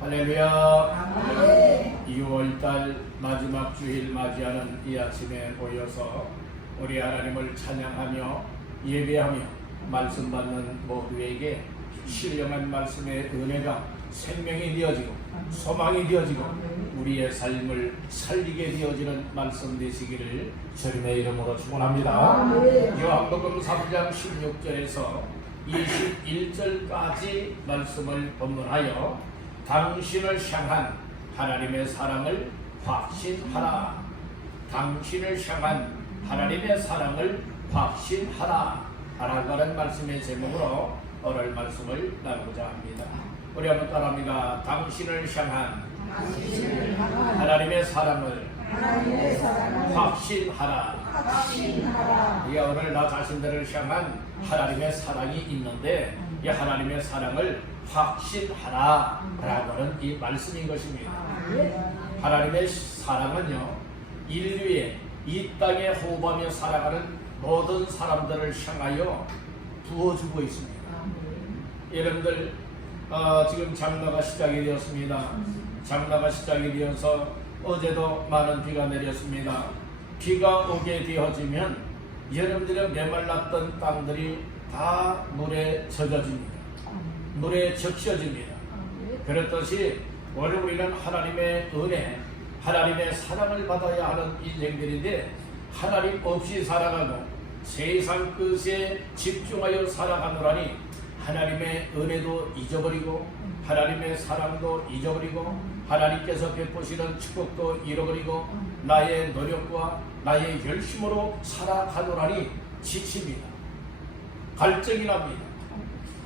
할렐루야. 2월달 마지막 주일 맞이하는 이 아침에 모여서 우리 하나님을 찬양하며 예배하며 말씀 받는 모두에게 신령한 말씀의 은혜가 생명이 되어지고 소망이 되어지고 우리의 삶을 살리게 되어지는 말씀 되시기를 주님의 이름으로 축원합니다. 요한복음 3장 16절에서 21절까지 말씀을 본문하여 당신을 향한 하나님의 사랑을 확신하라. 당신을 향한 하나님의 사랑을 확신하라 라고 하는 말씀의 제목으로 오늘 말씀을 나누고자 합니다. 우리 한번 따라합니다. 당신을 향한 하나님의 사랑을 확신하라. 이 오늘 나 자신들을 향한 하나님의 사랑이 있는데 이 하나님의 사랑을 확신하라 라고 하는 이 말씀인 것입니다. 하나님의 사랑은요, 인류의 이 땅에 호흡하며 살아가는 모든 사람들을 향하여 부어주고 있습니다. 여러분들 지금 장마가 시작이 되었습니다. 장마가 시작이 되어서 어제도 많은 비가 내렸습니다. 비가 오게 되어지면 여러분들의 메말랐던 땅들이 다 물에 젖어집니다. 물에 적셔집니다. 그렇듯이 우리는 하나님의 은혜, 하나님의 사랑을 받아야 하는 인생들인데 하나님 없이 살아가고 세상 끝에 집중하여 살아가노라니 하나님의 은혜도 잊어버리고 하나님의 사랑도 잊어버리고 하나님께서 베푸시는 축복도 잃어버리고 나의 노력과 나의 열심으로 살아가노라니 지칩니다. 갈증이 납니다.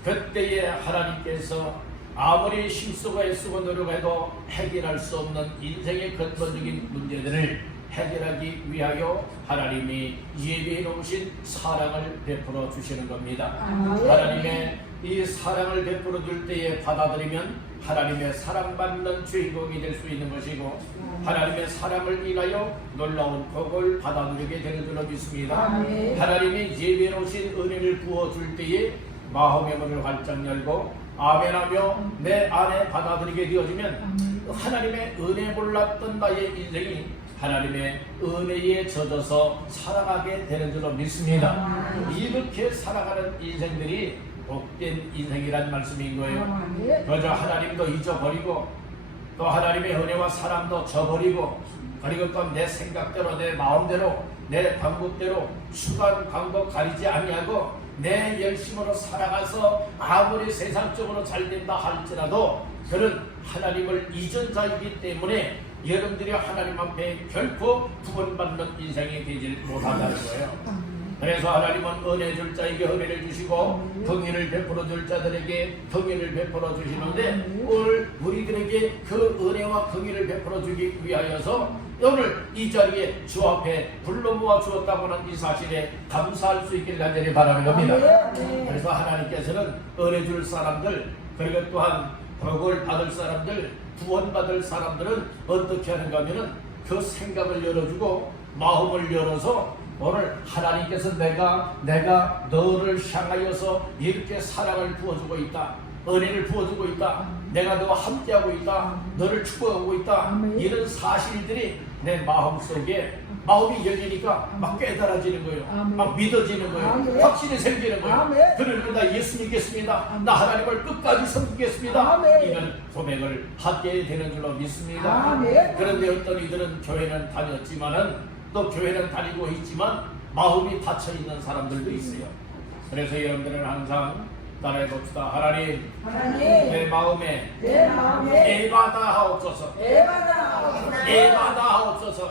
그때에 하나님께서 아무리 힘쓰고 애쓰고 노력해도 해결할 수 없는 인생의 근본적인 문제들을 해결하기 위하여 하나님이 예비해 놓으신 사랑을 베풀어 주시는 겁니다. 하나님의 이 사랑을 베풀어 줄 때에 받아들이면 하나님의 사랑받는 주인공이 될 수 있는 것이고 하나님의 사랑을 인하여 놀라운 복을 받아들이게 되는 줄로 믿습니다. 하나님이 예비해 놓으신 은혜를 부어줄 때에 마음의 문을 활짝 열고 아멘하며 내 안에 받아들이게 되어지면 하나님의 은혜 몰랐던 나의 인생이 하나님의 은혜에 젖어서 살아가게 되는 줄로 믿습니다. 이렇게 살아가는 인생들이 복된 인생이란 말씀인 거예요. 그저 하나님도 잊어버리고 또 하나님의 은혜와 사랑도 저버리고 그리고 또 내 생각대로 내 마음대로 내 방법대로 수단 방법 가리지 아니하고 내 열심으로 살아가서 아무리 세상적으로 잘 된다 할지라도 그런 하나님을 잊은 자이기 때문에 여러분들이 하나님 앞에 결코 구원받는 인생이 되지 못한다는 거예요. 그래서 하나님은 은혜 줄 자에게 은혜를 주시고 긍휼을 베풀어 줄 자들에게 긍휼을 베풀어 주시는데 오늘 우리들에게 그 은혜와 긍휼을 베풀어 주기 위하여서 오늘 이 자리에 주 앞에 불러 모아 주었다고 하는 이 사실에 감사할 수 있기를 간절히 바라는 겁니다. 그래서 하나님께서는 은혜 줄 사람들 그리고 또한 복을 받을 사람들 구원받을 사람들은 어떻게 하는가 하면은 그 생각을 열어주고 마음을 열어서 오늘 하나님께서 내가 너를 향하여서 이렇게 사랑을 부어주고 있다. 은혜를 부어주고 있다. 내가 너와 함께하고 있다. 너를 축복하고 있다. 이런 사실들이 내 마음속에 마음이 열리니까 막 깨달아지는 거예요. 막 믿어지는 거예요. 확신이 생기는 거예요. 그러니까 나 예수 믿겠습니다. 나 하나님을 끝까지 섬기겠습니다. 이런 고백을 하게 되는 줄로 믿습니다. 그런데 어떤 이들은 교회는 다녔지만은 또 교회는 다니고 있지만 마음이 닫혀있는 사람들도 있어요. 그래서 여러분들은 항상 따라해 봅시다. 하나님 내 마음에 애바다 하옵소서. 애바다 하옵소서.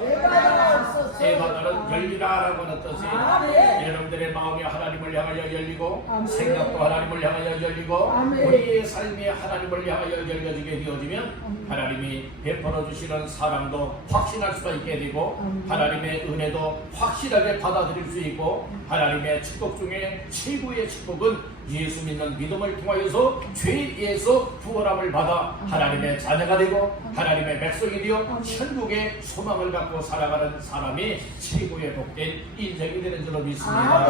애바다는 열리라라고 하는 뜻이에요. 여러분들의 마음이 하나님을 향하여 열리고 생각도 하나님을 향하여 열리고 우리의 삶이 하나님을 향하여 열려지게 되어지면 하나님이 베풀어 주시는 사랑도 확신할 수가 있게 되고 하나님의 은혜도 확실하게 받아들일 수 있고 하나님의 축복 중에 최고의 축복은 예수 믿는 믿음을 통하여서 죄에서 구원함을 받아 하나님의 자녀가 되고 하나님의 백성이 되어 천국의 소망을 갖고 살아가는 사람이 최고의 복된 인생이 되는 줄로 믿습니다.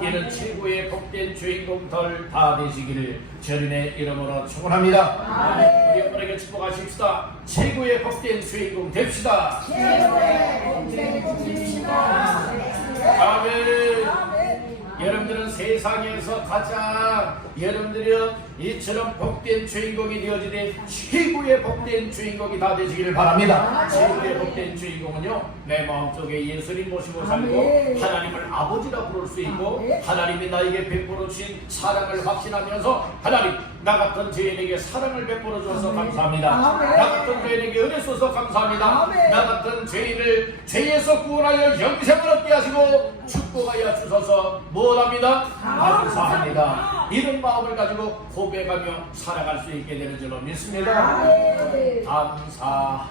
이는 최고의 복된 주인공들 다 되시기를 주님의 이름으로 축원합니다. 우리 여러분에게 축복하십시다. 최고의 복된 주인공 됩시다. 아멘. 여러분들은 세상에서 가장 여러분들이 이처럼 복된 주인공이 되어지되 최고의 복된 주인공이 다 되시기를 바랍니다. 최고의 복된 주인공은요, 내 마음속에 예수님 모시고 살고 하나님을 아버지라 부를 수 있고 하나님이 나에게 베풀어 주신 사랑을 확신하면서 하나님, 나 같은 죄인에게 사랑을 베풀어 주셔서 감사합니다. 나 같은 죄인에게 은혜 주셔서 감사합니다. 나 같은 죄인을 죄에서 구원하여 영생을 얻게 하시고 축복하여 주셔서 무엇합니다? 감사합니다. 이런 마음을 가지고 고백하며 살아갈 수 있게 되는 줄로 믿습니다. 감사합니다.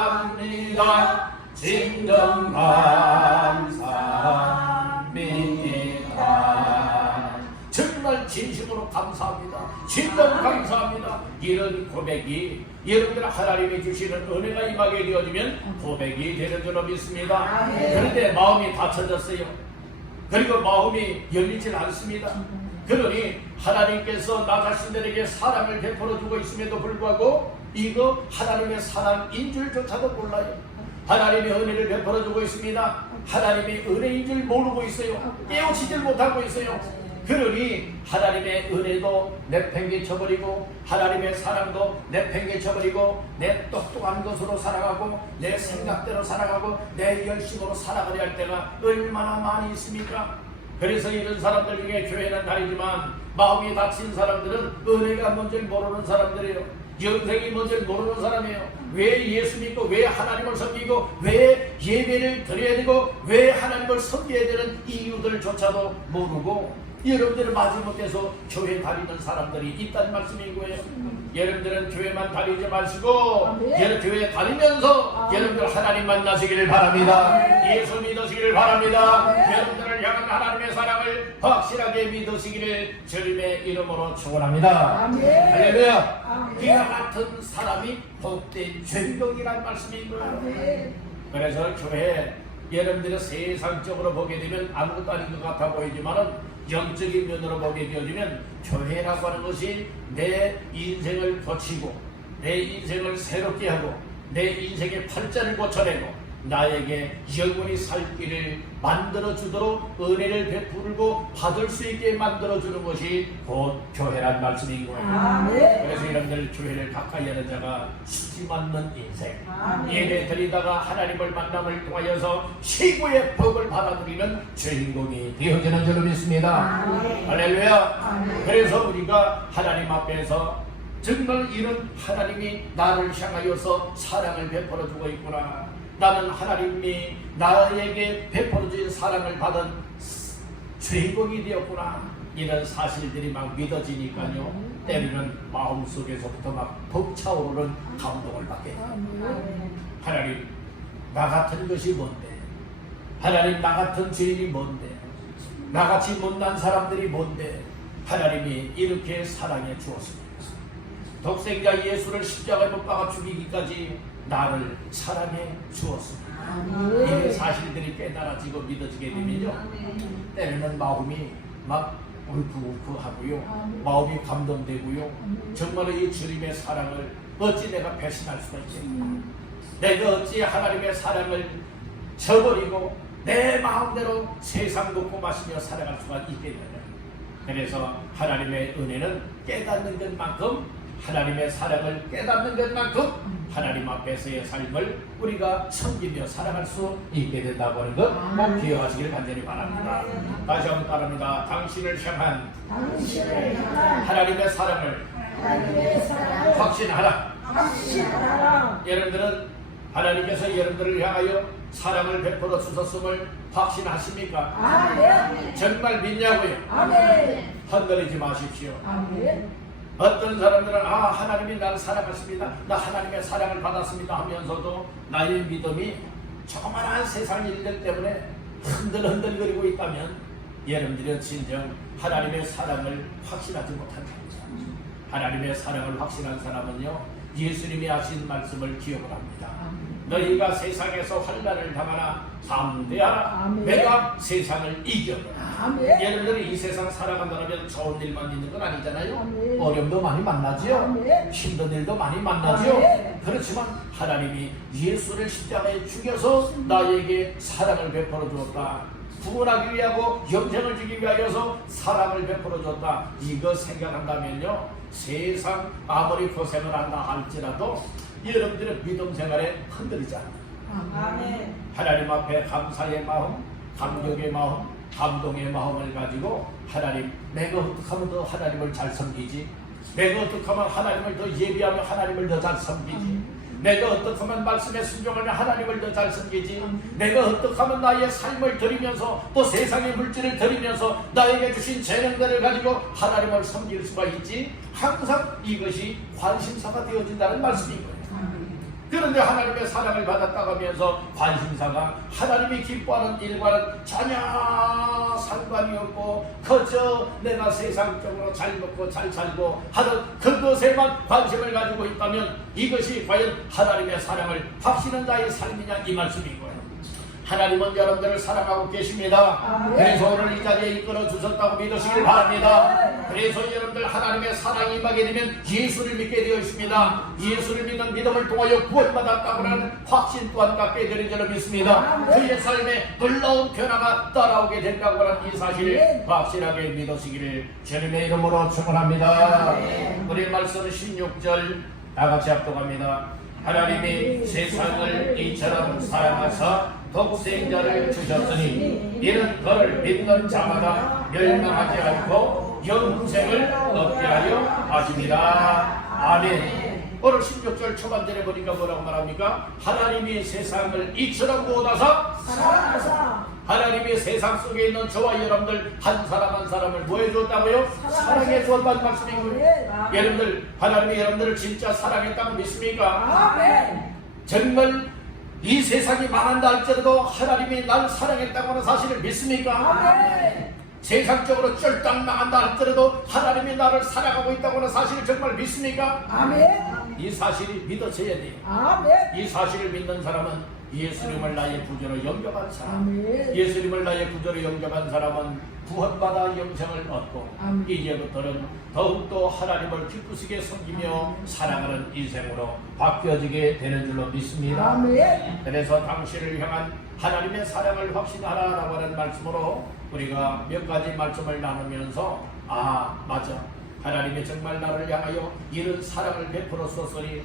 감사합니다. 진정 감사합니다. 정말 진심으로 감사합니다. 진정 감사합니다. 이런 고백이 여러분들 하나님이 주시는 은혜가 임하게 되어지면 고백이 되는 줄로 믿습니다. 그런데 마음이 닫혀졌어요. 그리고 마음이 열리질 않습니다. 그러니 하나님께서 나 자신들에게 사랑을 베풀어 주고 있음에도 불구하고 이거 하나님의 사랑인 줄조차도 몰라요. 하나님의 은혜를 베풀어 주고 있습니다. 하나님의 은혜인 줄 모르고 있어요. 깨우치질 못하고 있어요. 그러니 하나님의 은혜도 내팽개쳐버리고 하나님의 사랑도 내팽개쳐버리고 내 똑똑한 것으로 살아가고 내 생각대로 살아가고 내 열심으로 살아가려 할 때가 얼마나 많이 있습니까? 그래서 이런 사람들 중에 교회는 다니지만 마음이 닫힌 사람들은 은혜가 뭔지 모르는 사람들이에요. 영생이 뭔지 모르는 사람이에요. 왜 예수 믿고 왜 하나님을 섬기고 왜 예배를 드려야 되고 왜 하나님을 섬겨야 되는 이유들조차도 모르고 여러분들은 마지못해서 교회 다니는 사람들이 있다는 말씀인 거예요. 여러분들은 교회만 다니지 마시고 교회 다니면서 여러분들 하나님 만나시기를 바랍니다. 예수 믿으시기를 바랍니다. 여러분들을 향한 하나님의 사랑을 확실하게 믿으시기를 주님의 이름으로 축원합니다. 할렐루야. 이와 같은 사람이 복된 주인공이라는 말씀인 거예요. 그래서 교회 여러분들이 세상적으로 보게 되면 아무것도 아닌 것 같아 보이지만은 영적인 면으로 보게 되어지면 교회라고 하는 것이 내 인생을 고치고 내 인생을 새롭게 하고 내 인생의 팔자를 고쳐내고 나에게 영원히 살 길을 만들어주도록 은혜를 베풀고 받을 수 있게 만들어주는 것이 곧 교회란 말씀인 거예요. 그래서 여러분들 교회를 가까이 하는 자가 수지 맞는 인생 예배 드리다가 하나님을 만남을 통하여서 최고의 복을 받아들이는 주인공이 되어지는 줄로 믿습니다. 할렐루야. 그래서 우리가 하나님 앞에서 정말 이런 하나님이 나를 향하여서 사랑을 베풀어 주고 있구나, 나는 하나님이 나에게 베풀어진 사랑을 받은 주인공이 되었구나, 이런 사실들이 막 믿어지니까요, 때로는 마음속에서부터 막 벅차오르는 감동을 받게 돼요. 하나님, 나 같은 것이 뭔데? 하나님, 나 같은 죄인이 뭔데? 나같이 못난 사람들이 뭔데? 하나님이 이렇게 사랑해 주었습니다. 독생자 예수를 십자가에 못 박아 죽이기까지 나를 사랑해 주었습니다. 이런 사실들이 깨달아지고 믿어지게 되면요, 때로는 마음이 막 울컥울컥하고요, 마음이 감동되고요, 정말로 이 주님의 사랑을 어찌 내가 배신할 수가 있겠나, 내가 어찌 하나님의 사랑을 저버리고 내 마음대로 세상 놓고 마시며 살아갈 수가 있겠느냐. 그래서 하나님의 은혜는 깨닫는 것만큼, 하나님의 사랑을 깨닫는 것만큼 하나님 앞에서의 삶을 우리가 섬기며 살아갈 수 있게 된다고 하는 것 꼭 기억하시길 간절히 바랍니다. 다시 한번 따릅니다. 당신을 향한 하나님의 사랑을 확신하라. 여러분들은 하나님께서 여러분들을 향하여 사랑을 베풀어 주셨음을 확신하십니까? 정말 믿냐고요? 흔들리지 마십시오. 어떤 사람들은 하나님이 나를 사랑하십니다, 나 하나님의 사랑을 받았습니다 하면서도 나의 믿음이 조그마한 세상 일들 때문에 흔들흔들거리고 있다면 여러분들은 진정 하나님의 사랑을 확신하지 못한 자입니다. 하나님의 사랑을 확신한 사람은요, 예수님이 하신 말씀을 기억을 합니다. 너희가 세상에서 환난을 당하나 담대하라. 내가 세상을 이겨라. 여러분들이 이 세상 살아간다면 좋은 일만 있는 건 아니잖아요. 어려움도 많이 만나죠. 힘든 일도 많이 만나죠. 그렇지만 하나님이 예수를 십자가에 죽여서 나에게 사랑을 베풀어 주었다. 구원하기 위하고 영생을 주기 위하여서 사랑을 베풀어 줬다. 이거 생각한다면요, 세상 아무리 고생을 한다 할지라도 여러분들의 믿음 생활에 흔들리지 않는다. 하나님 앞에 감사의 마음, 감격의 마음, 감동의 마음을 가지고 하나님, 내가 어떻게 하면 더 하나님을 잘 섬기지? 내가 어떻게 하면 하나님을 더 예비하며 하나님을 더 잘 섬기지? 내가 어떻게 하면 말씀에 순종하며 하나님을 더 잘 섬기지? 내가 어떻게 하면 나의 삶을 드리면서 또 세상의 물질을 드리면서 나에게 주신 재능들을 가지고 하나님을 섬길 수가 있지? 항상 이것이 관심사가 되어진다는 말씀인 거예요. 그런데 하나님의 사랑을 받았다고 하면서 관심사가 하나님이 기뻐하는 일과는 전혀 상관이 없고 그저 내가 세상적으로 잘 먹고 잘 살고 하는 그것에만 관심을 가지고 있다면 이것이 과연 하나님의 사랑을 확신한 자의 삶이냐, 이 말씀인 거예요. 하나님은 여러분들을 사랑하고 계십니다. 그래서 오늘 이 자리에 이끌어 주셨다고 믿으시길 바랍니다. 그래서 여러분들 하나님의 사랑이 임하게 되면 예수를 믿게 되어 있습니다. 예수를 믿는 믿음을 통하여 구원받았다고 하는 확신 또한 갖게 되는 줄로 믿습니다. 그의 삶에 놀라운 변화가 따라오게 된다고 하는 이 사실을 확실하게 믿으시기를 주님의 이름으로 축원합니다. 우리 말씀 16절 다같이 합독합니다. 하나님이 세상을 이처럼 사랑하사 독생자를 주셨으니 이는 그를 믿는 자마다 멸망하지 않고 영생을 얻게 하려 하십니다. 아멘. 오늘 16절 초반절에 보니까 뭐라고 말합니까? 하나님이 세상을 이처럼 모아서 사랑하사. 하나님이 세상 속에 있는 저와 여러분들 한 사람 한 사람을 뭐 해줬다고요? 사랑해 주었다는 말씀이고요. 여러분들, 하나님이 여러분들을 진짜 사랑했다고 믿습니까? 아멘. 정말 이 세상이 망한다 할지라도 하나님이 날 사랑했다고 하는 사실을 믿습니까? 아멘. 세상적으로 쫄딱 망한다 할지라도 하나님이 나를 사랑하고 있다고 하는 사실을 정말 믿습니까? 아멘. 이 사실이 믿어져야 돼요. 아멘. 이 사실을 믿는 사람은 예수님을 나의 구주로 영접한 사람, 아멘. 예수님을 나의 구주로 영접한 사람은 구원받아 영생을 얻고 아멘. 이제부터는 더욱더 하나님을 기쁘시게 섬기며 사랑하는 인생으로 바뀌어지게 되는 줄로 믿습니다. 아멘. 그래서 당신을 향한 하나님의 사랑을 확신하라라고 하는 말씀으로 우리가 몇 가지 말씀을 나누면서 맞아, 하나님이 정말 나를 향하여 이런 사랑을 베풀었으니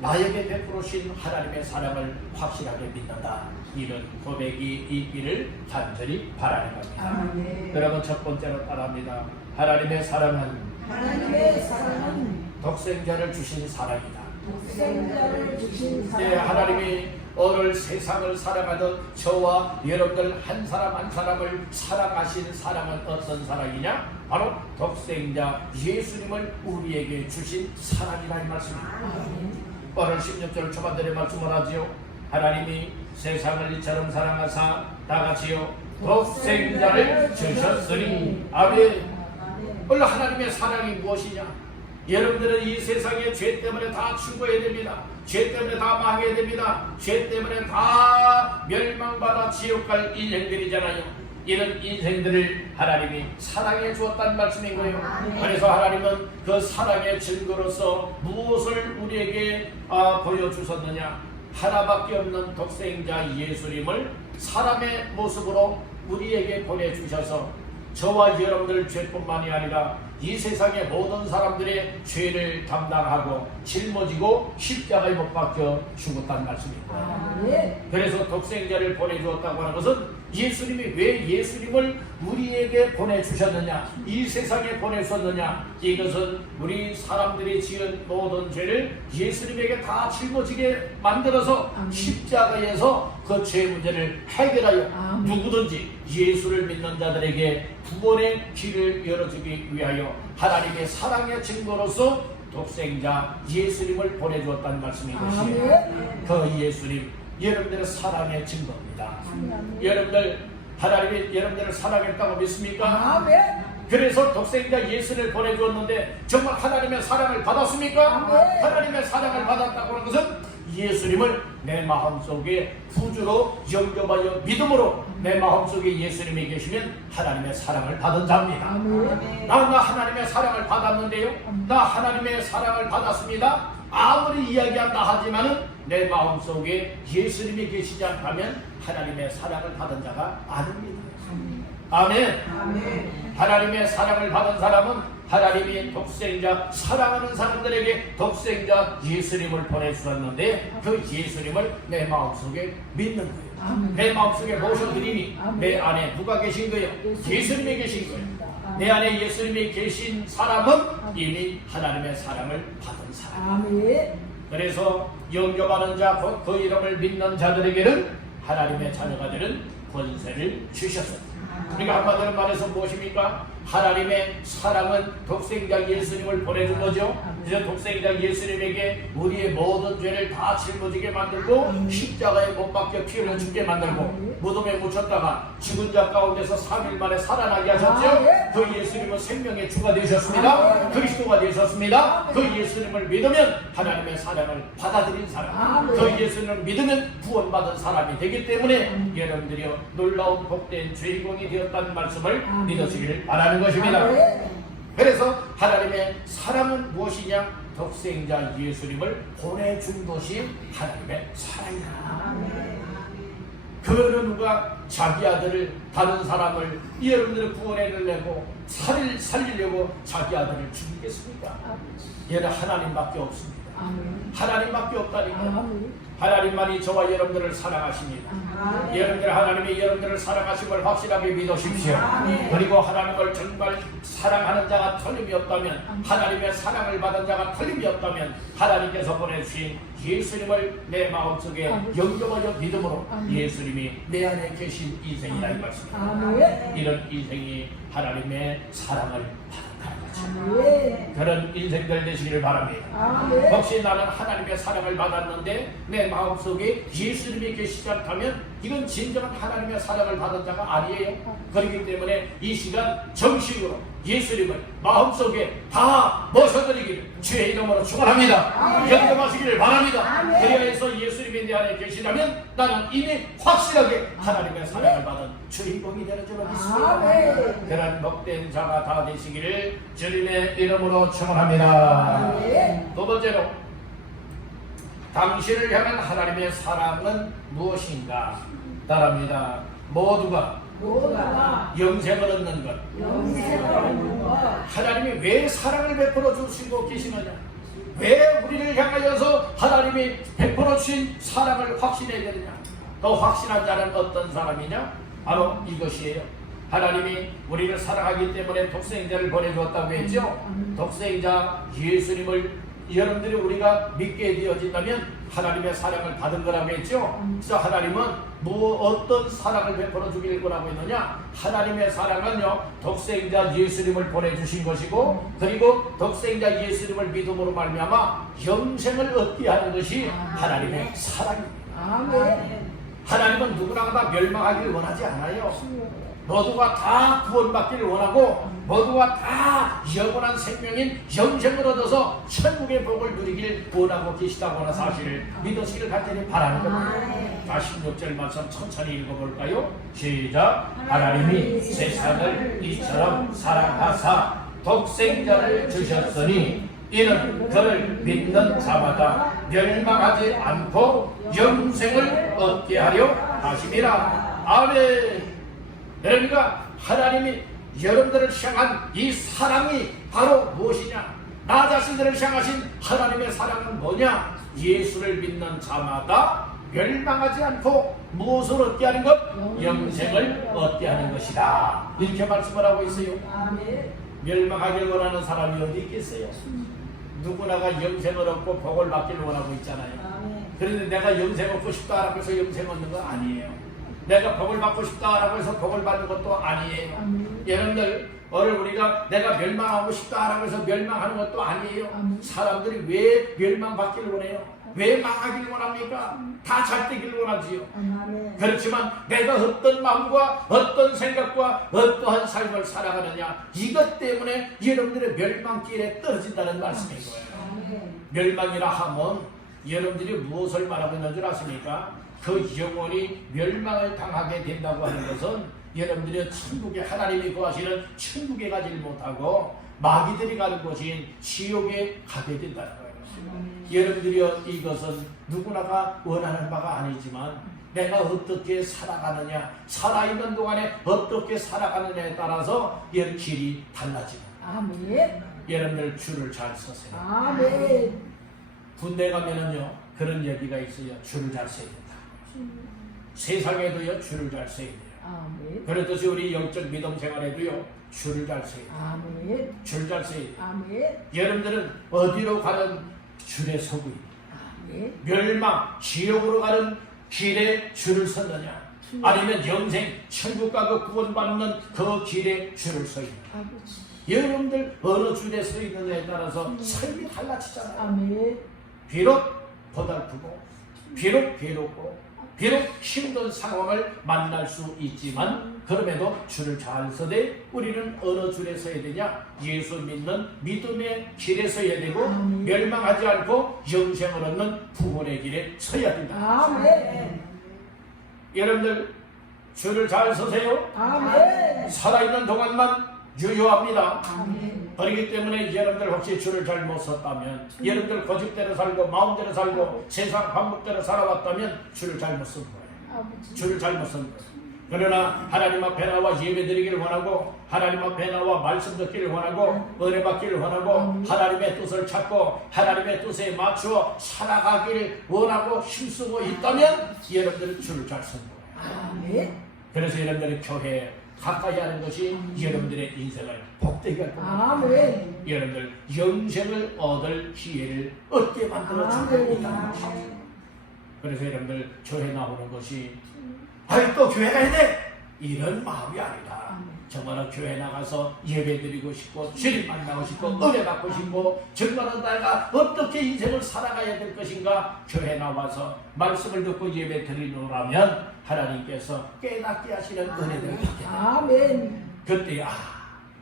나에게 베풀으신 하나님의 사랑을 확실하게 믿는다. 이런 고백이 있기를 간절히 바라는 겁니다. 그러면 첫 번째로 따라합니다. 하나님의 사랑은 독생자를 주신 사랑이다. 네, 하나님이 오늘 세상을 사랑하던 저와 여러분들 한 사람 한 사람을 사랑하신 사랑은 어떤 사랑이냐? 바로 독생자 예수님을 우리에게 주신 사랑이라 이 말씀입니다. 오늘 16절 초반절의 말씀을 하지요. 하나님이 세상을 이처럼 사랑하사 다같이요 독생자를 주셨으니. 아멘. 오늘 하나님의 사랑이 무엇이냐? 여러분들은 이 세상에 죄 때문에 다 죽어야 됩니다. 죄 때문에 다 망해야 됩니다. 죄 때문에 다 멸망받아 지옥 갈 인생들이잖아요. 이런 인생들을 하나님이 사랑해 주었다는 말씀인 거예요. 그래서 하나님은 그 사랑의 증거로서 무엇을 우리에게 보여주셨느냐? 하나밖에 없는 독생자 예수님을 사람의 모습으로 우리에게 보내주셔서 저와 여러분들 죄뿐만이 아니라 이 세상의 모든 사람들의 죄를 담당하고 짊어지고 십자가에 못 박혀 죽었다는 말씀입니다. 그래서 독생자를 보내주었다고 하는 것은 예수님이 왜 예수님을 우리에게 보내주셨느냐, 이 세상에 보내셨느냐, 이것은 우리 사람들이 지은 모든 죄를 예수님에게 다 짊어지게 만들어서 십자가에서 그 죄 문제를 해결하여 누구든지 예수를 믿는 자들에게 구원의 길을 열어주기 위하여 하나님의 사랑의 증거로서 독생자 예수님을 보내주었다는 말씀인 것이에요. 그 예수님, 여러분들의 사랑의 증거입니다. 여러분들 하나님이 여러분들을 사랑했다고 믿습니까? 아멘. 그래서 독생자 예수를 보내주었는데 정말 하나님의 사랑을 받았습니까? 아멘. 하나님의 사랑을 받았다고 하는 것은 예수님을 내 마음속에 구주로 영접하여 믿음으로 내 마음속에 예수님이 계시면 하나님의 사랑을 받은 자입니다. 아멘. 나 하나님의 사랑을 받았는데요, 나 하나님의 사랑을 받았습니다. 아무리 이야기한다 하지만은 내 마음속에 예수님이 계시지 않다면 하나님의 사랑을 받은 자가 아닙니다. 아멘. 아멘. 하나님의 사랑을 받은 사람은 하나님이 독생자, 사랑하는 사람들에게 독생자 예수님을 보내주셨는데 그 예수님을 내 마음속에 믿는 거예요. 아멘. 내 마음속에 모셔드리니 아멘. 내 안에 누가 계신 거예요? 예수님이 계신 거예요. 내 안에 예수님이 계신 사람은 이미 하나님의 사랑을 받은 사람. 아멘. 그래서 영접하는 자, 그 이름을 믿는 자들에게는 하나님의 자녀가 되는 권세를 주셨습니다. 그러니까 한마디로 말해서 무엇입니까? 하나님의 사랑은 독생자 예수님을 보내준 거죠. 이제 독생자 예수님에게 우리의 모든 죄를 다 짊어지게 만들고 십자가에 못 박혀 피 흘려 죽게 만들고 무덤에 묻혔다가 죽은 자 가운데서 3일 만에 살아나게 하셨죠. 그 예수님은 생명의 주가 되셨습니다. 그리스도가 되셨습니다. 그 예수님을 믿으면 하나님의 사랑을 받아들인 사람, 그 예수님을 믿으면 구원받은 사람이 되기 때문에 여러분들이 놀라운 복된 주인공이 되었다는 말씀을 믿으시기를 바라는 것입니다. 그래서 하나님의 사랑은 무엇이냐? 독생자 예수님을 보내준 것이 하나님의 사랑이다. 그는 누가 자기 아들을, 다른 사람을, 여러분들을 구원해내려고 살리려고 자기 아들을 죽이겠습니까? 얘는 하나님밖에 없습니다. 하나님밖에 없다니까. 하나님만이 저와 여러분들을 사랑하십니다. 여러분들 하나님이 여러분들을 사랑하심을 확실하게 믿으십시오. 그리고 하나님을 정말 사랑하는 자가 틀림이 없다면, 하나님의 사랑을 받은 자가 틀림이 없다면 하나님께서 보내주신 예수님을 내 마음속에 영접하여 믿음으로 예수님이 내 안에 계신 인생이라 이 말씀입니다. 이런 인생이 하나님의 사랑을 받는다는 거죠. 그런 인생들 되시기를 바랍니다. 혹시 나는 하나님의 사랑을 받았는데 내 마음속에 예수님이 계시지 않다면 이건 진정한 하나님의 사랑을 받은 자가 아니에요. 그렇기 때문에 이 시간 정식으로 예수님을 마음속에 다 모셔드리기를 주의 이름으로 축원합니다. 영접하시기를 바랍니다. 그리하여서 예수님이 내 안에 계시다면 나는 이미 확실하게 하나님의 사랑을 받은 주인공이 되는 줄로 믿습니다. 그런 복된 자가 다 되시기를 주님의 이름으로 축원합니다. 두 번째로, 당신을 향한 하나님의 사랑은 무엇인가? 따라합니다. 모두가 영생을 얻는 것. 하나님이 왜 사랑을 베풀어 주시고 계시느냐? 왜 우리를 향하여서 하나님이 베풀어 주신 사랑을 확신해야 되느냐? 더 확신한 자는 어떤 사람이냐? 바로 이것이에요. 하나님이 우리를 사랑하기 때문에 독생자를 보내주었다고 했죠. 독생자 예수님을 여러분들이 우리가 믿게 되어진다면 하나님의 사랑을 받은 거라고 했죠. 그래서 하나님은 어떤 사랑을 베풀어 주길 거라고 했느냐? 하나님의 사랑은요, 독생자 예수님을 보내주신 것이고, 그리고 독생자 예수님을 믿음으로 말미암아 영생을 얻게 하는 것이 하나님의 사랑입니다. 하나님은 누구나 다 멸망하기를 원하지 않아요. 모두가 다 구원받기를 원하고 모두가 다 영원한 생명인 영생을 얻어서 천국의 복을 누리길 원하고 계시다고 하는 사실을 믿으시길 간절히 바라는 겁니다. 16절 말씀 천천히 읽어볼까요? 시작. 하나님이 세상을 이처럼 사랑하사 독생자를 주셨으니 이는 그를 믿는 자마다 멸망하지 않고 영생을 얻게 하려 하심이라. 아멘. 그러니까 하나님이 여러분들을 향한 이 사랑이 바로 무엇이냐? 나 자신들을 향하신 하나님의 사랑은 뭐냐? 예수를 믿는 자마다 멸망하지 않고 무엇을 얻게 하는 것? 영생을 얻게 하는 것이다. 이렇게 말씀을 하고 있어요. 멸망하길 원하는 사람이 어디 있겠어요? 누구나가 영생을 얻고 복을 받기를 원하고 있잖아요. 그런데 내가 영생 얻고 싶다라고 해서 영생 얻는 거 아니에요. 내가 복을 받고 싶다라고 해서 복을 받는 것도 아니에요. 여러분들, 오늘 우리가 내가 멸망하고 싶다라고 해서 멸망하는 것도 아니에요. 사람들이 왜 멸망받기를 원해요? 왜 망하길 원합니까? 다 잘 되길 원하지요. 아멘. 그렇지만 내가 어떤 마음과 어떤 생각과 어떠한 삶을 살아가느냐, 이것 때문에 여러분들의 멸망길에 떨어진다는 말씀인 거예요. 아멘. 멸망이라 하면 여러분들이 무엇을 말하고 있는 줄 아십니까? 그 영혼이 멸망을 당하게 된다고 하는 것은 여러분들이 천국에, 하나님이 거하시는 천국에 가지 못하고 마귀들이 가는 곳인 지옥에 가게 된다는 거예요. 여러분들이요, 이것은 누구나가 원하는 바가 아니지만 내가 어떻게 살아가느냐, 살아있는 동안에 어떻게 살아가느냐에 따라서 여러 길이 달라지고. 아멘. 여러분들 줄을 잘 서세요. 아멘. 군대 가면은요 그런 얘기가 있어요. 줄을 잘 서야 된다. 세상에도요 줄을 잘 서야 돼요. 아멘. 그렇듯이 우리 영적 믿음 생활에도요 줄을 잘 서야 돼요. 아멘. 줄 잘 서야 돼요. 아멘. 여러분들은 어디로 가는 줄에 서고 있는, 아멘. 멸망 지옥으로 가는 길에 줄을 섰느냐, 아니면 영생 천국 가고 구원받는 그 길에 줄을 서 있느냐. 아버지. 여러분들 어느 줄에 서 있느냐에 따라서 삶이 달라지잖아요. 아멘. 비록 고달프고 비록 괴롭고 비록 힘든 상황을 만날 수 있지만 그럼에도 줄을 잘 서되 우리는 어느 줄에 서야 되냐? 예수 믿는 믿음의 길에 서야 되고 멸망하지 않고 영생을 얻는 구원의 길에 서야 된다. 아멘. 여러분들 줄을 잘 서세요. 아멘. 살아있는 동안만 유효합니다. 아멘. 그렇기 때문에 여러분들 혹시 줄을 잘못 섰다면, 여러분들 고집대로 살고 마음대로 살고 세상 방법대로 살아왔다면 줄을 잘못 쓴 거예요. 아버지. 줄을 잘못 쓴 거예요. 그러나 하나님 앞에 나와 예배드리기를 원하고 하나님 앞에 나와 말씀 듣기를 원하고 은혜 받기를 원하고 하나님의 뜻을 찾고 하나님의 뜻에 맞추어 살아가기를 원하고 힘쓰고 있다면 여러분들은 줄을 잘 쓴 거예요. 아멘. 그래서 여러분들의 교회에 가까이 하는 것이 여러분들의 인생을 복되게 할 겁니다. 아멘. 여러분들 영생을 얻을 기회를 얻게 만들어 줍니다. 그래서 여러분들 교회 나오는 것이 아이 또 교회 가야 돼 이런 마음이 아니라 정말로 교회 나가서 예배 드리고 싶고 주님 만나고 싶고 은혜 받고 싶고 정말로 내가 어떻게 인생을 살아가야 될 것인가 교회 나와서 말씀을 듣고 예배 드리노라면 하나님께서 깨닫게 하시는 은혜를 받게 됩니다. 아멘. 그때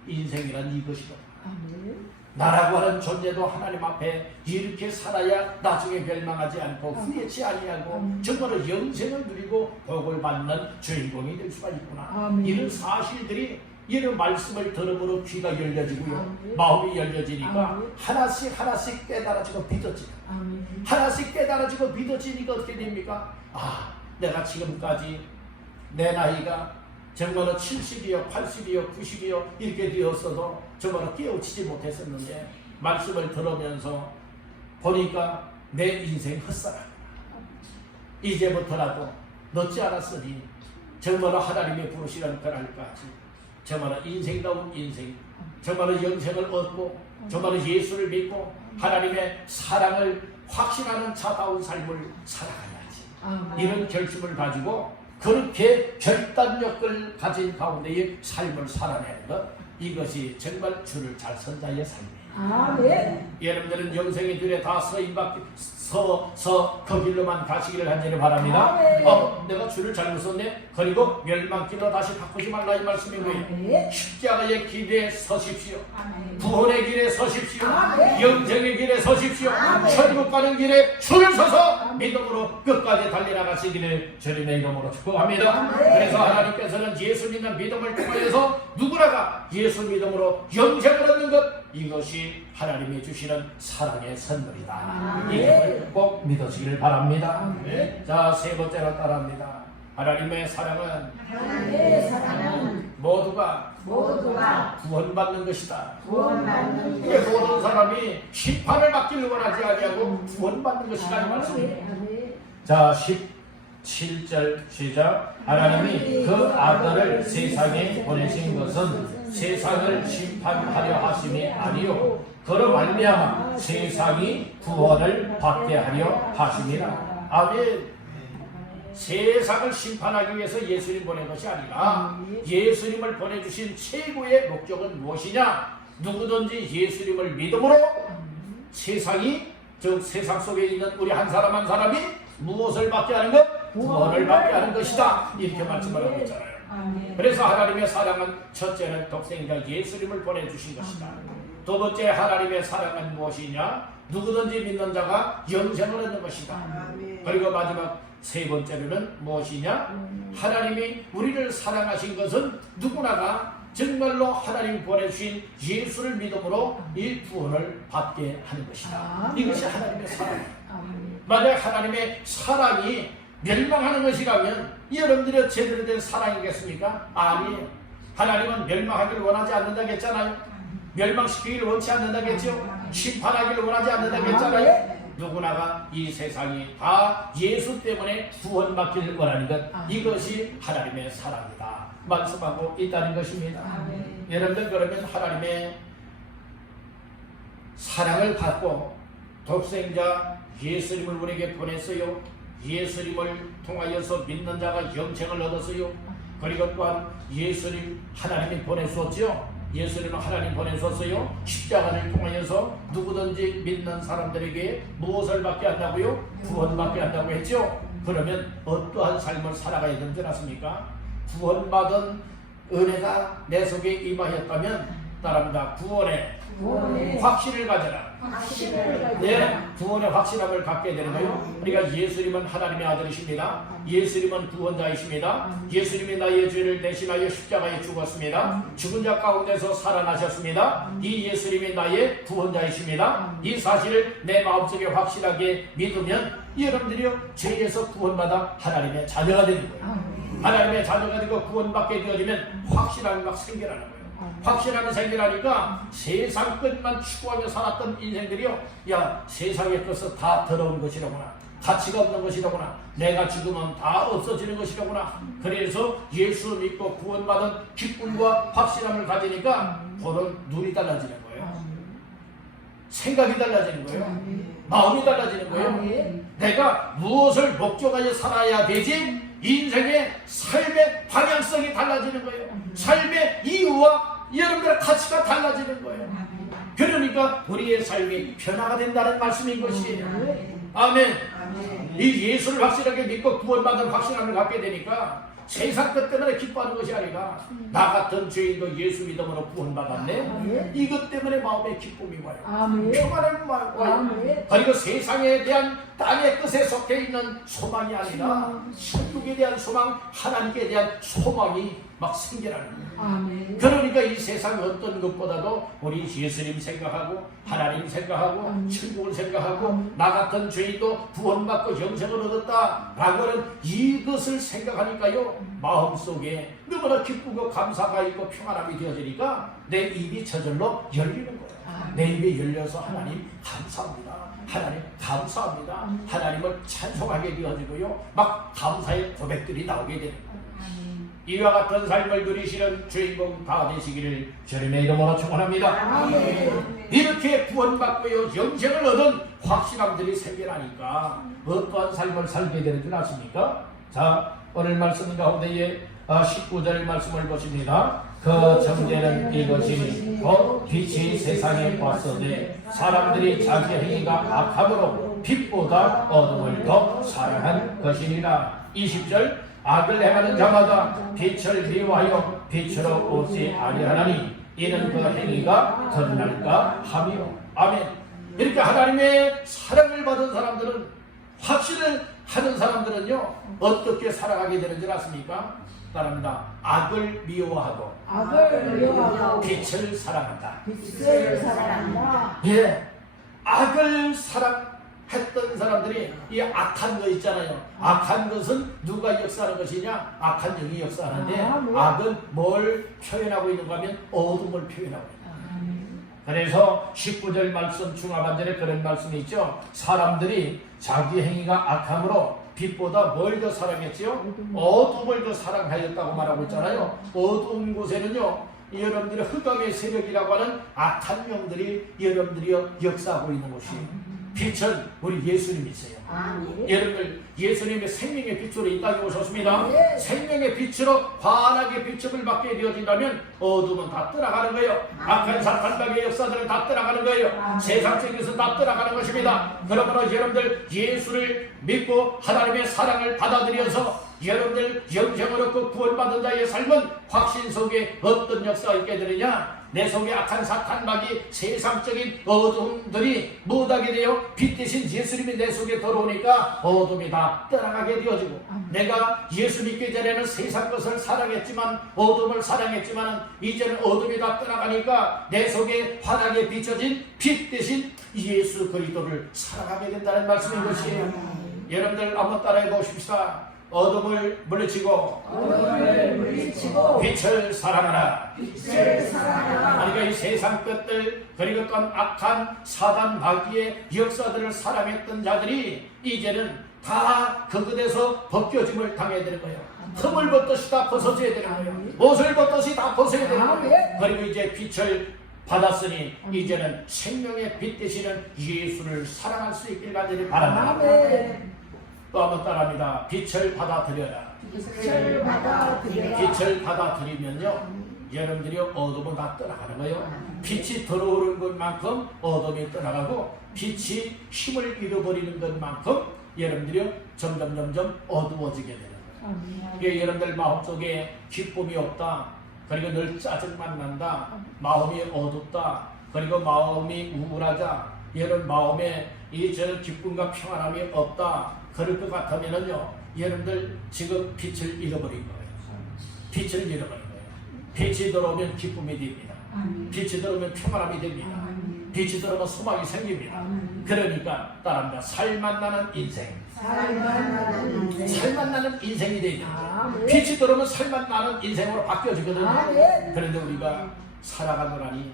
인생이란 이것이다. 아멘. 나라고 하는 존재도 하나님 앞에 이렇게 살아야 나중에 멸망하지 않고 후회치 아니하고 정말로 영생을 누리고 복을 받는 주인공이 될 수가 있구나. 아멘. 이런 사실들이 이런 말씀을 들음으로 귀가 열려지고요. 아멘. 마음이 열려지니까 아멘. 하나씩 깨달아지고 믿어지고 아멘. 하나씩 깨달아지고 믿어지니까 어떻게 됩니까? 내가 지금까지 내 나이가 정말로 70이요, 80이요, 90이요 이렇게 되었어도 정말로 깨우치지 못했었는데 말씀을 들으면서 보니까 내 인생 헛살아. 이제부터라도 늦지 않았으니 정말로 하나님의 부르시는 그날까지 정말로 인생다운 인생, 정말로 영생을 얻고 정말로 예수를 믿고 하나님의 사랑을 확신하는 자다운 삶을 살아가야지. 이런 결심을 가지고 그렇게 결단력을 가진 가운데의 삶을 살아내는 것, 이것이 정말 주를 잘 선 자의 삶이에요. 아멘. 여러분들은 영생의 줄에 다 그 길로만 가시기를 간절히 바랍니다. 아멘. 내가 줄을 잘못 섰네. 그리고 멸망길로 다시 바꾸지 말라 이 말씀인 거예요. 아멘. 십자가의 길에 서십시오. 아멘. 구원의 길에 서십시오. 아멘. 영생의 길에 서십시오. 아멘. 천국 가는 길에 줄을 서서 믿음으로 끝까지 달려나가시기를 주님의 이름으로 축복합니다. 아멘. 그래서 하나님께서는 예수 믿는 믿음을 통해서 누구나가 예수 믿음으로 영생을 얻는 것, 이것이 하나님이 주시는 사랑의 선물이다. 아멘. 이 점을 꼭 믿으시기를 바랍니다. 아멘. 자, 세 번째로 따라합니다. 하나님의 사랑은 하나님의 사랑은 모두가 구원받는 것이다. 구원받는 이게 모든 사람이 심판을 받기를 원하지 아니하고 구원받는 것이다 이 말씀입니다. 자, 17절 시작. 하나님이 그 아들을 세상에 보내신 것은 세상을 심판하려 하심이 아니요 그로 말미암아 세상이 구원을 받게 하려 하심이라. 아멘. 세상을 심판하기 위해서 예수님 보낸 것이 아니라 예수님을 보내주신 최고의 목적은 무엇이냐? 누구든지 예수님을 믿음으로 세상이 즉 세상 속에 있는 우리 한 사람 한 사람이 무엇을 받게 하는 것? 구원을 받게 하는 것이다. 이렇게 말씀을 하고 있잖아요. 아멘. 그래서 하나님의 사랑은 첫째는 독생자 예수님을 보내주신 것이다. 두 번째 하나님의 사랑은 무엇이냐? 누구든지 믿는 자가 영생을 얻는 것이다. 그리고 마지막 세 번째로는 무엇이냐? 하나님이 우리를 사랑하신 것은 누구나가 정말로 하나님 보내주신 예수를 믿음으로 이 구원을 받게 하는 것이다. 이것이 하나님의 사랑이다. 만약 하나님의 사랑이 멸망하는 것이라면 여러분들이 제대로 된 사랑이겠습니까? 아니에요. 하나님은 멸망하기를 원하지 않는다고 했잖아요. 멸망시키기를 원치 않는다고 했죠. 심판하기를 원하지 않는다고 했잖아요. 누구나가 이 세상이 다 예수 때문에 구원받기를 원하는 것, 이것이 하나님의 사랑이다 말씀하고 있다는 것입니다. 여러분들 그러면 하나님의 사랑을 받고 독생자 예수님을 우리에게 보냈어요. 예수님을 통하여서 믿는 자가 영생을 얻었어요. 그리고 또한 예수님 하나님이 보내주었죠. 예수님은 하나님 보내주었어요. 십자가를 통하여서 누구든지 믿는 사람들에게 무엇을 받게 한다고요? 구원받게 한다고 했죠. 그러면 어떠한 삶을 살아가야 되는 줄 아십니까? 구원받은 은혜가 내 속에 임하였다면 따릅니다. 구원의 확신을 가져라. 네, 구원의 확신함을 갖게 되는 거예요. 그러니까 예수님은 하나님의 아들이십니다. 예수님은 구원자이십니다. 예수님이 나의 죄를 대신하여 십자가에 죽었습니다. 죽은 자 가운데서 살아나셨습니다. 이 예수님이 나의 구원자이십니다. 이 사실을 내 마음속에 확실하게 믿으면 여러분들이요 죄에서 구원받아 하나님의 자녀가 되는 거예요. 하나님의 자녀가 되고 구원받게 되어지면 확실함이 막 생겨나는 거예요. 확실함이 생기라니까 세상 것만 추구하며 살았던 인생들이요, 야 세상의 것은 다 더러운 것이라구나, 가치가 없는 것이라구나, 내가 지금은 다 없어지는 것이라구나. 그래서 예수 믿고 구원받은 기쁨과 확실함을 가지니까 보는 눈이 달라지는 거예요. 생각이 달라지는 거예요. 마음이 달라지는 거예요. 내가 무엇을 목적하여 살아야 되지? 인생의 삶의 방향성이 달라지는 거예요. 삶의 이유와 여러분들의 가치가 달라지는 거예요. 그러니까 우리의 삶이 변화가 된다는 말씀인 것이에요. 아멘. 이 예수를 확실하게 믿고 구원받은 확신함을 갖게 되니까 세상 것 때문에 기뻐하는 것이 아니라 나 같은 죄인도 예수 믿음으로 구원받았네. 이것 때문에 마음에 기쁨이 와요. 평안함이 와요. 그리고 세상에 대한 땅의 뜻에 속해 있는 소망이 아니라 천국에 대한 소망, 하나님께 대한 소망이 막 생겨나는 거예요. 그러니까 이 세상 어떤 것보다도 우리 예수님 생각하고 하나님 생각하고 천국을 생각하고 나 같은 죄인도 구원받고 영생을 얻었다라고 하는 이것을 생각하니까요 마음속에 너무나 기쁘고 감사가 있고 평안함이 되어지니까 내 입이 저절로 열리는 거예요. 내 입이 열려서 하나님 감사합니다, 하나님 감사합니다, 하나님을 찬송하게 되어지고요 막 감사의 고백들이 나오게 되는 거예요. 이와 같은 삶을 누리시는 주인공 다 되시기를 주님의 이름으로 축원합니다. 이렇게 구원받고요 영생을 얻은 확신함들이 생겨나니까 어떠한 삶을 살게 되는 줄 아십니까? 자, 오늘 말씀 가운데에 19절 말씀을 보십니다. 그 정죄는 이것이니 곧 빛이 세상에 왔으되 사람들이 자기 행위가 악함으로 빛보다 어둠을 더 사랑한 것이니라. 20절 악을 행하는 자마다 빛을 미워하여 빛으로 오지 아니하나니 이는 그 행위가 드러날까 함이요. 아멘. 이렇게 하나님의 사랑을 받은 사람들은, 확신을 하는 사람들은요 어떻게 살아가게 되는지 아십니까? 따릅니다. 악을 미워하고 빛을 사랑한다. 예, 악을 사랑했던 사람들이 이 악한 거 있잖아요. 악한 것은 누가 역사하는 것이냐? 악한 영이 역사하는데 악은 뭘 표현하고 있는가 하면 어둠을 표현하고 있다. 그래서 19절 말씀 중하반절에 그런 말씀이 있죠. 사람들이 자기 행위가 악함으로 빛보다 뭘 더 사랑했지요? 어둠을 더 사랑하였다고 말하고 있잖아요. 어두운 곳에는요 여러분들의 흑암의 세력이라고 하는 악한 영들이 여러분들이 역사하고 있는 곳이에요. 빛은 우리 예수님이세요. 아멘. 여러분들 예수님의 생명의 빛으로 이 땅에 오셨습니다. 네. 생명의 빛으로 환하게 비춤을 받게 되어진다면 어둠은 다 떠나가는 거예요. 악한 사탄박의 역사들은 다 떠나가는 거예요. 세상적인 것은 다 떠나가는 것입니다. 그러므로 여러분들 예수를 믿고 하나님의 사랑을 받아들여서 여러분들 영생을 얻고 구원받은 자의 삶은 확신 속에 어떤 역사가 있게 되느냐? 내 속에 악한 사탄막이 세상적인 어둠들이 못하게 되어 빛 대신 예수님이 내 속에 들어오니까 어둠이 다 떠나가게 되어지고, 내가 예수 믿기 전에는 세상 것을 사랑했지만 어둠을 사랑했지만 이제는 어둠이 다 떠나가니까 내 속에 환하게 비춰진 빛 대신 예수 그리스도를 사랑하게 된다는 말씀인 것이에요. 여러분들 한번 따라해 보십시다. 어둠을 물리치고 빛을 사랑하라. 그러니까 이 세상 것들, 그리고 또한 악한 사단 마귀의 역사들을 사랑했던 자들이 이제는 다 그것에서 벗겨짐을 당해야 되는 거예요. 흠을 벗듯이 다 벗어져야 되는 거예요. 옷을 벗듯이 다 벗어야 되는 거예요. 그리고 이제 빛을 받았으니 이제는 생명의 빛 되시는 예수를 사랑할 수 있길 간절히 바랍니다. 또 한번 따라합니다. 빛을 받아들여라. 빛을 받아들이면요, 여러분들이 어둠은 다 떠나가는 거예요. 빛이 들어오는 것만큼 어둠이 떠나가고, 빛이 힘을 잃어버리는 것만큼 여러분들이 점점 어두워지게 되는 거예요. 이게 여러분들 마음속에 기쁨이 없다, 그리고 늘 짜증만 난다, 마음이 어둡다, 그리고 마음이 우울하다, 이런 마음에 이저 기쁨과 평안함이 없다, 그럴 것 같으면은요, 여러분들 지금 빛을 잃어버린 거예요. 빛을 잃어버린 거예요. 빛이 들어오면 기쁨이 됩니다. 빛이 들어오면 평안함이 됩니다. 빛이 들어오면 소망이 생깁니다. 그러니까 따라합니다. 살만 나는 인생. 살만 나는 인생이 되냐. 빛이 들어오면 살만 나는 인생으로 바뀌어지거든요. 그런데 우리가 살아가노라니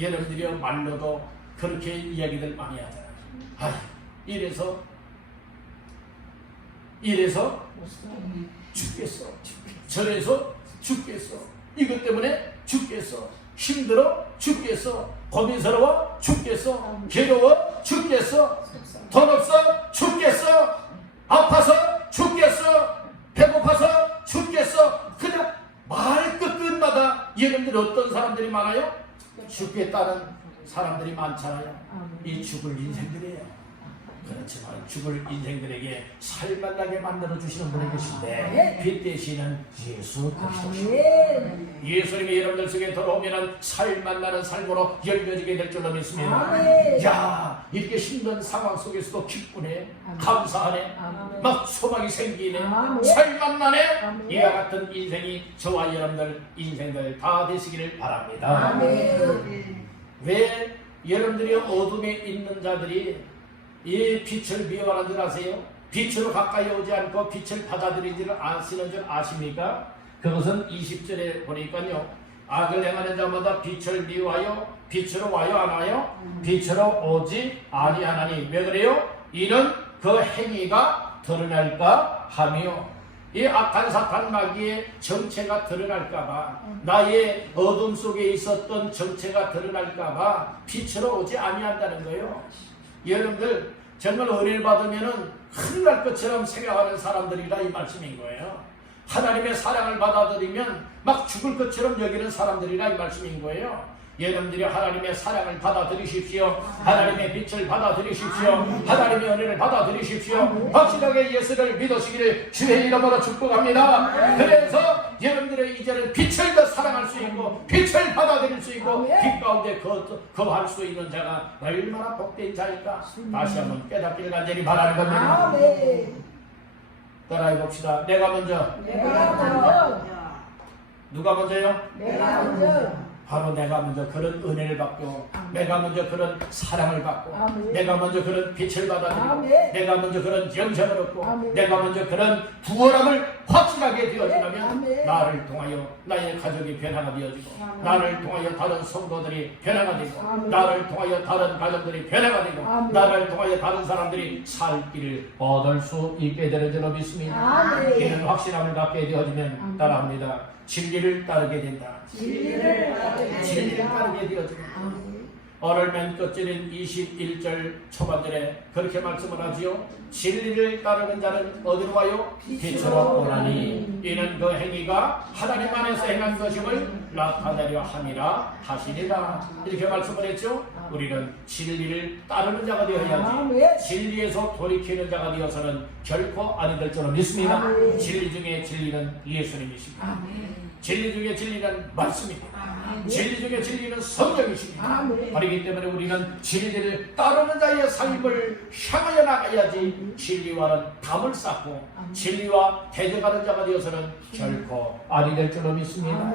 여러분들이 말로도 그렇게 이야기들 많이 하잖아요. 아, 이래서 죽겠어. 저래서 죽겠어. 이것 때문에 죽겠어. 힘들어 죽겠어. 고민스러워 죽겠어. 괴로워 죽겠어. 돈 없어 죽겠어. 아파서 죽겠어. 배고파서 죽겠어. 그냥 말 끝끝마다 여러분들 어떤 사람들이 많아요? 죽겠다는 사람들이 많잖아요. 이 죽을 인생들이에요. 그렇지만 죽을 인생들에게 살만나게 만들어주시는 분이 계신데 빛 되시는 예수 그리스도십니다. 예수님이 여러분들 속에 들어오면 살만나는 삶으로 열려지게 될 줄로 믿습니다. 야, 이렇게 힘든 상황 속에서도 기쁘네, 감사하네, 막 소망이 생기네, 살만나네. 이와 같은 인생이 저와 여러분들 인생들 다 되시기를 바랍니다. 왜 여러분들이 어둠에 있는 자들이 이 빛을 미워하는 줄 아세요? 빛으로 가까이 오지 않고 빛을 받아들이지를 않으시는 줄 아십니까? 그것은 20절에 보니까요, 악을 행하는 자마다 빛을 미워하여 빛으로 와요 안 와요? 빛으로 오지 아니하나니. 왜 그래요? 이는 그 행위가 드러날까 하며, 이 악한 사탄 마귀의 정체가 드러날까봐, 나의 어둠 속에 있었던 정체가 드러날까봐 빛으로 오지 아니한다는 거예요. 여러분들 정말 은혜를 받으면은 큰일 날 것처럼 생각하는 사람들이라 이 말씀인 거예요. 하나님의 사랑을 받아들이면 막 죽을 것처럼 여기는 사람들이라 이 말씀인 거예요. 여러분들이 하나님의 사랑을 받아들이십시오. 하나님의 빛을 받아들이십시오. 하나님의 은혜를 받아들이십시오. 확실하게 예수를 믿으시기를 주의 이름으로 축복합니다. 그래서 여러분들의 이제는 빛을 더 사랑할 수 있고 빛을 받아들일 수 있고 빛 가운데 거할 수 있는 자가 얼마나 복된 자일까 다시 한번 깨닫기를 간절히 바라는 겁니다. 따라해 봅시다. 내가 먼저. 누가 먼저요? 내가 먼저. 바로 내가 먼저 그런 은혜를 받고, 내가 먼저 그런 사랑을 받고, 내가 먼저 그런 빛을 받아들이고, 내가 먼저 그런 영생을 얻고, 내가 먼저 그런 구원함을 확실하게 되어지면 나를 통하여 나의 가족이 변화가 되어지고, 나를 통하여 다른 성도들이 변화가 되고, 나를 통하여 다른 가정들이 변화가 되고, 나를 통하여 다른 사람들이 살 길을 얻을 수 있게 되는 줄로 믿습니다. 이런 확실함을 갖게 되어지면 따라합니다. 진리를 따르게 된다. 진리를 따르게 되어지고, 오늘 맨 끝절인 21절 초반절에 그렇게 말씀을 하지요. 진리를 따르는 자는 어디로 가요? 빛으로 오나니 이는 그 행위가 하나님 안에서 행한 것임을 나타내려 함이라 하시니라. 이렇게 말씀을 했죠. 우리는 진리를 따르는 자가 되어야지 진리에서 돌이키는 자가 되어서는 결코 아니 될 줄을 믿습니다. 진리 중에 진리는 예수님이십니다. 진리 중에 진리는 말씀입니다. 진리 중에 진리는 성령이십니다. 그렇기 때문에 우리는 진리를 따르는 자의 삶을 향하여 나가야지 진리와는 담을 쌓고 진리와 대적하는 자가 되어서는 결코 아니 될 줄로 믿습니다.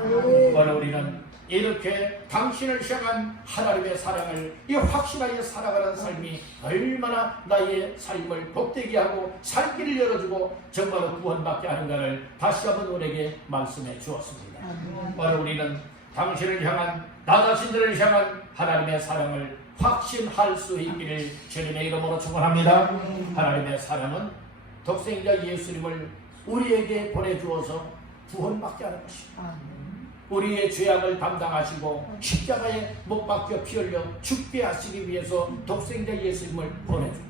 오늘 우리는 이렇게 당신을 향한 하나님의 사랑을 이 확신하여 살아가는 삶이 얼마나 나의 삶을 복되게 하고 살 길을 열어주고 정말로 구원받게 하는가를 다시 한번 우리에게 말씀해 주었습니다. 오늘 우리는 당신을 향한 나 자신들을 향한 하나님의 사랑을 확신할 수 있기를 주님의 이름으로 축원합니다. 하나님의 사랑은 독생자 예수님을 우리에게 보내주어서 구원받게 하는 것입니다. 우리의 죄악을 담당하시고 십자가에 못 박혀 피 흘려 죽게 하시기 위해서 독생자 예수님을 보내줍니다.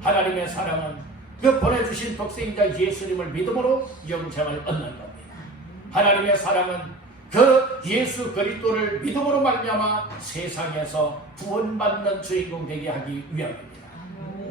하나님의 사랑은 그 보내주신 독생자 예수님을 믿음으로 영생을 얻는 겁니다. 하나님의 사랑은 그 예수 그리스도를 믿음으로 말미암아 세상에서 구원받는 주인공 되게 하기 위함입니다.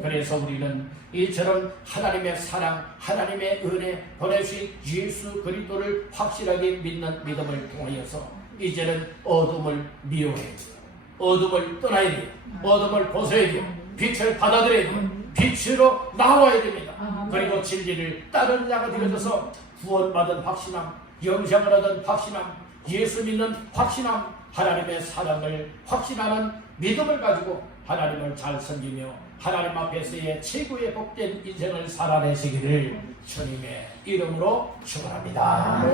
그래서 우리는 이처럼 하나님의 사랑, 하나님의 은혜, 보내주신 예수 그리스도를 확실하게 믿는 믿음을 통하여서 이제는 어둠을 미워해야 돼요. 어둠을 떠나야 돼요. 어둠을 벗어야 돼요. 빛을 받아들여야 돼요. 빛으로 나와야 됩니다. 그리고 진리를 따르는 자가 되어져서 구원받은 확신함, 영생을 얻은 확신함, 예수 믿는 확신함, 하나님의 사랑을 확신하는 믿음을 가지고 하나님을 잘 섬기며 하나님 앞에서의 최고의 복된 인생을 살아내시기를 주님의 이름으로 축원합니다.